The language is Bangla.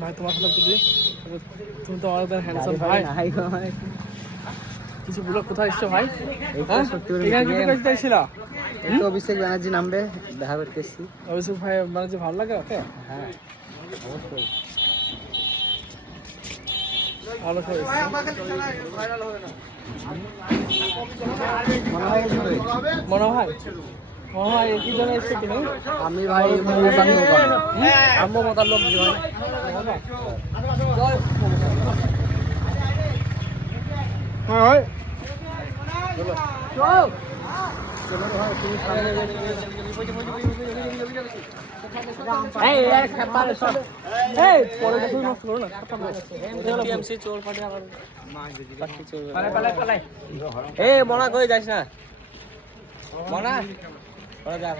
ভাই তোমার সাথে যদি তুমি তো আমাদের হ্যান্ডসাম ভাই কিছু বলো, কোথায় এসছো ভাই? অভিষেক ব্যানার্জি নামবে, দেখা করতে এসেছি। অভিষেক ভাই ব্যানার্জি ভালো লাগে ওকে? হ্যাঁ অবশ্যই। ভালো করে মনে হয় একই জন্য এসছে কিনা আমি ভাই মমতার লোক ভাই মনা কই যাস না মনা যা